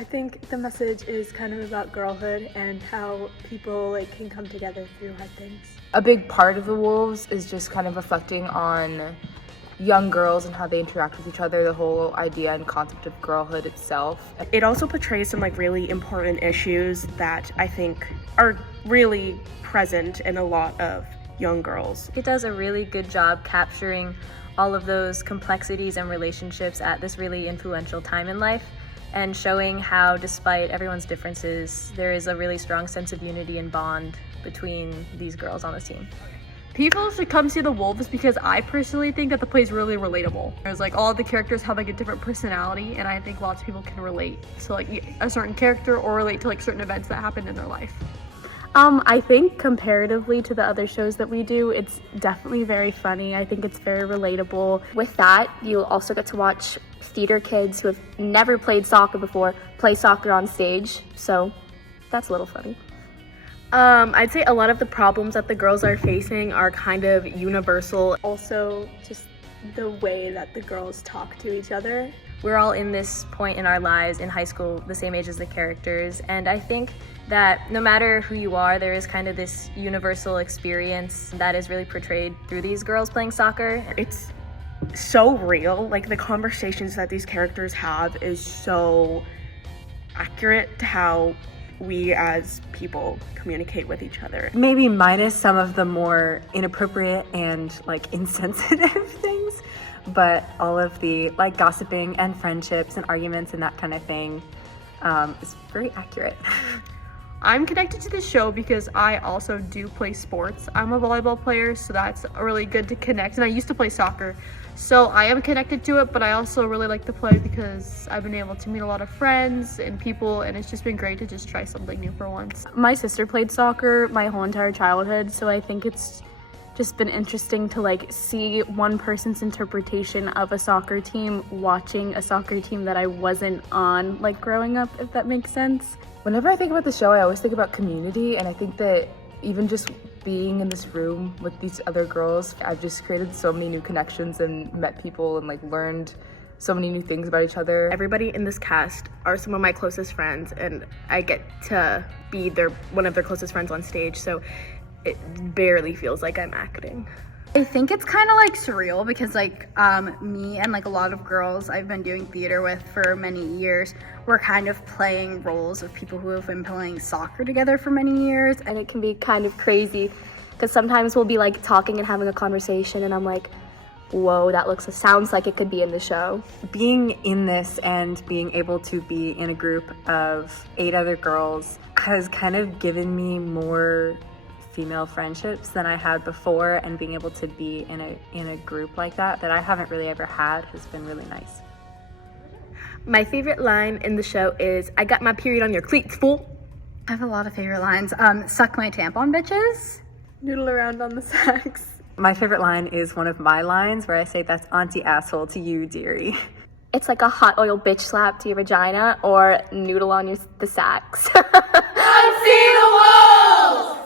I think the message is kind of about girlhood and how people like can come together through hard things. A big part of the Wolves is just kind of reflecting on young girls and how they interact with each other, the whole idea and concept of girlhood itself. It also portrays some like really important issues that I think are really present in a lot of young girls. It does a really good job capturing all of those complexities and relationships at this really influential time in life, and showing how, despite everyone's differences, there is a really strong sense of unity and bond between these girls on the team. People should come see The Wolves because I personally think that the play is really relatable. There's like all of the characters have like a different personality, and I think lots of people can relate to like a certain character or relate to like certain events that happened in their life. I think comparatively to the other shows that we do, it's definitely very funny. I think it's very relatable. With that, you'll also get to watch theater kids who have never played soccer before play soccer on stage, so that's a little funny. I'd say a lot of the problems that the girls are facing are kind of universal. Also, just the way that the girls talk to each other. We're all in this point in our lives in high school, the same age as the characters, and I think that no matter who you are, there is kind of this universal experience that is really portrayed through these girls playing soccer. It's so real. Like, the conversations that these characters have is so accurate to how we as people communicate with each other. Maybe minus some of the more inappropriate and like insensitive things, but all of the like gossiping and friendships and arguments and that kind of thing is very accurate. I'm connected to this show because I also do play sports. I'm a volleyball player, so that's really good to connect. And I used to play soccer, so I am connected to it, but I also really like to play because I've been able to meet a lot of friends and people, and it's just been great to just try something new for once. My sister played soccer my whole entire childhood, so I think it's just been interesting to like see one person's interpretation of a soccer team watching a soccer team that I wasn't on like growing up, if that makes sense. Whenever I think about the show, I always think about community, and I think that even just being in this room with these other girls, I've just created so many new connections and met people and like learned so many new things about each other. Everybody in this cast are some of my closest friends, and I get to be one of their closest friends on stage, so it barely feels like I'm acting. I think it's kind of like surreal because like me and like a lot of girls I've been doing theater with for many years, we're kind of playing roles of people who have been playing soccer together for many years. And it can be kind of crazy because sometimes we'll be like talking and having a conversation and I'm like, whoa, sounds like it could be in the show. Being in this and being able to be in a group of 8 other girls has kind of given me more female friendships than I had before, and being able to be in a group like that I haven't really ever had has been really nice. My favorite line in the show is, "I got my period on your cleats, fool." I have a lot of favorite lines. Suck my tampon, bitches. Noodle around on the sax. My favorite line is one of my lines where I say, "That's auntie asshole to you, dearie." It's like a hot oil bitch slap to your vagina or noodle on the sax. Come see the Wolves!